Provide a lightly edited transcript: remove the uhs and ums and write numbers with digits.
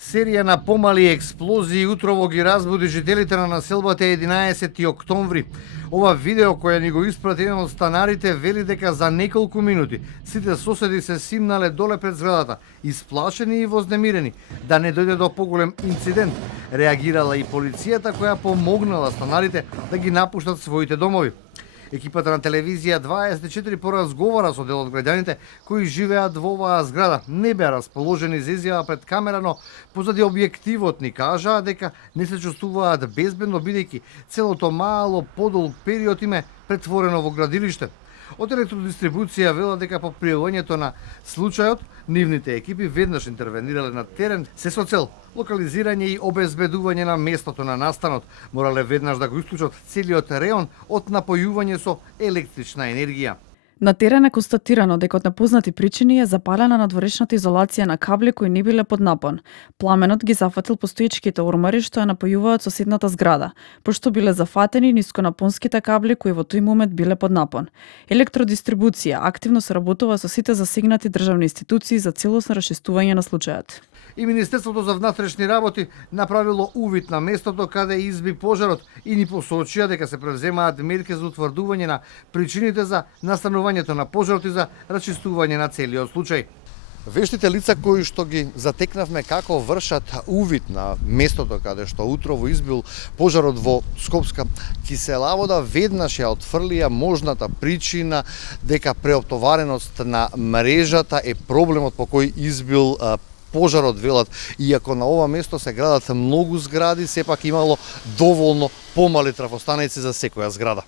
Серија на помали експлозии утрово ги разбуди жителите на населбата 11 октомври. Ова видео кое ни го испрати еден од станарите вели дека за неколку минути сите соседи се симнале доле пред зградата, исплашени и вознемирени, да не дојде до поголем инцидент. Реагирала и полицијата која помогнала станарите да ги напуштат своите домови. Екипата на телевизија 24 поразговара со дел од граѓаните кои живеат во оваа зграда. Не беа расположени за изјава пред камера, но позади објективот ни кажаа дека не се чувствуваат безбедно бидејќи целото мало подолг период им е претворено во градилиште. Од електродистрибуција велат дека по пријавувањето на случајот, нивните екипи веднаш интервенирале на терен, се со цел локализирање и обезбедување на местото на настанот. Морале веднаш да го исклучат целиот реон од напојување со електрична енергија. На терен е констатирано дека од непознати причини е запалена надворешната изолација на кабли кои не биле под напон. Пламенот ги зафатил постоечките ормари што ја напојуваат соседната зграда, пошто биле зафатени нисконапонските кабли кои во тој момент биле под напон. Електродистрибуција активно се работува со сите засегнати државни институции за целосно расчистување на случајот. И Министерството за внатрешни работи направило увид на местото каде изби пожарот и ни посочија дека се превземаат мерки за утврдување на причините за настанувањето на пожарот и за расчистување на целиот случај. Вештите лица кои што ги затекнавме како вршат увид на местото каде што утрово избил пожарот во Скопска киселавода, веднаш ја отфрлија можната причина дека преоптовареност на мрежата е проблемот по кој избил пожарот, велат. Иако на ова место се градат многу згради, сепак имало доволно помали трафостаници за секоја зграда.